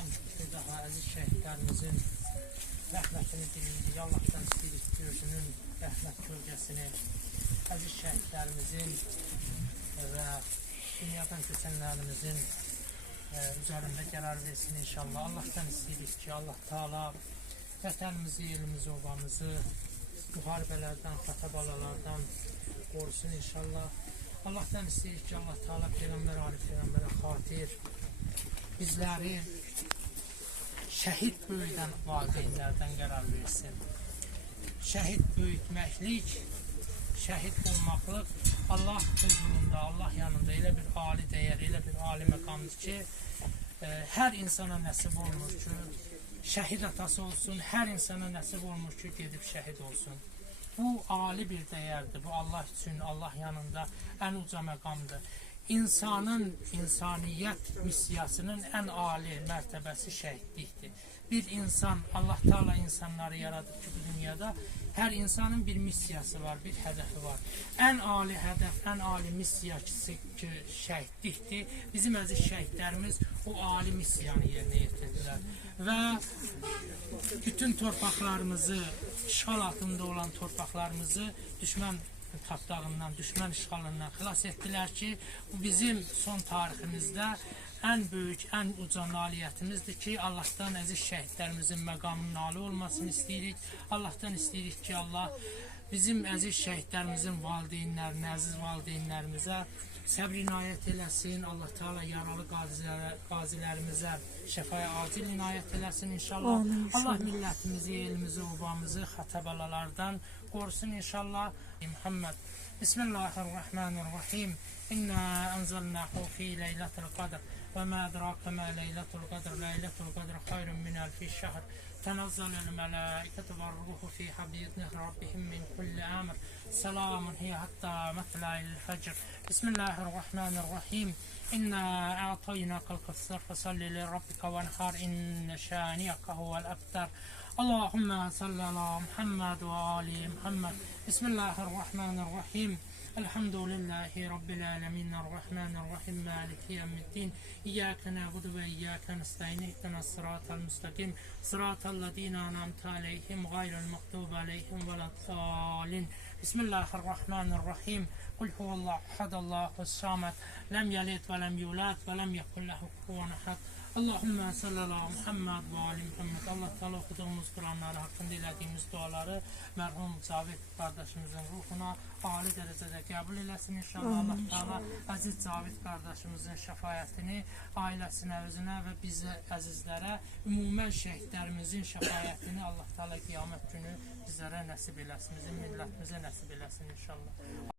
Allah'tan bir daha əziz şəhidlərimizin rəhmətini dilirik. Allah'tan istəyirik gözünün rəhmət kölgəsini əziz şəhidlərimizin və dünyadan keçənlərimizin üzərində qərar versin inşallah. Allah'tan istəyirik ki, Allah Teala vətənimizi, elimizi, obamızı müharibələrdən, xətabalalardan qorusun inşallah. Allah'tan istəyirik ki, Allah Teala Peyğəmbər Ali Peyğəmbərə xatir bizləri şəhid böyüdən valideynlərdən qərar versin. Şəhid böyütməklik, şəhid olmaqlıq Allah huzurunda, Allah yanında elə bir ali dəyər, elə bir ali məqamdır ki, hər insana nəsib olmur ki, şəhid atası olsun, hər insana nəsib olmur ki, gedib şəhid olsun. Bu ali bir dəyərdir, bu Allah üçün, Allah yanında ən uca məqamdır. İnsanın, insaniyyət missiyasının ən ali mərtəbəsi şəhidlikdir. Bir insan, Allah Teala insanları yaradıb ki, bu dünyada hər insanın bir missiyası var, bir hədəfi var. Ən ali hədəf, ən ali missiyası ki, şəhidlikdir. Bizim əziz şəhidlərimiz o ali missiyanı yerinə yetirdilər. Və bütün torpaqlarımızı, işğal altında olan torpaqlarımızı düşmən tapdağından, düşmən işğalından xilas etdilər ki, bu bizim son tariximizdə ən böyük, ən uca nailiyyətimizdir ki, Allah'tan əziz şəhidlərimizin məqamının ali olmasını istəyirik. Allah'tan istəyirik ki, Allah bizim əziz şəhidlərimizin valideynlərinə, əziz valideynlərimizə səbr inayət eləsin. Allah Teala yaralı qazilərimizə şəfaya acil inayət eləsin inşallah. Allah millətimizi, elimizi, obamızı xətabalalardan qorusun inşallah. Muhammed. Bismillahirrahmanirrahim. İnna enzalnahu fi leylatil qadr. Ve ma adraka ma leylatul qadr. Leylatul qadr hayrun min alfi şehr. Tenazzalul melaiketu ve ruhu fiha biizni rabbihim min kulli amr. Selamun hiye hatta matla'il fecr. Bismillahirrahmanirrahim. İnna a'taynakal kevser fesalli li rabbika venhar inne şaniyaka huvel abtar. Allahümme salli ala Muhammed ve ali Muhammed. Bismillahirrahmanirrahim. Elhamdülillahi Rabbil alemin. Errahmanirrahim. Maliki yevmiddin. İyyâke na'budu ve iyyâke nestaîn. İhdinas sıratal müstakim. Sıratal lezîne en'amte aleyhim gayril mağdûbi aleyhim veleddâlin. Bismillahirrahmanirrahim. Kul huvallahu ehad. Allahus samed. Lem yelid ve lem yulad ve lem yekun lehu kufuven ehad. Allahümme salli ala Muhammed ve ali Muhammed. Allah Teala okuduğumuz Kur'anları, hakkında dilediğimiz duaları merhum Cavit kardeşimizin ruhuna âli derecede kabul eləsin inşallah. Allah Teala əziz Cavit kardeşimizin şəfayətini ailəsinə, özünə və biz əzizlərə, ümumən şəhidlərimizin şəfayətini Allah Teala qiyamət günü bizlərə nəsib eləsin, bizim millətimizə nəsib eləsin inşallah.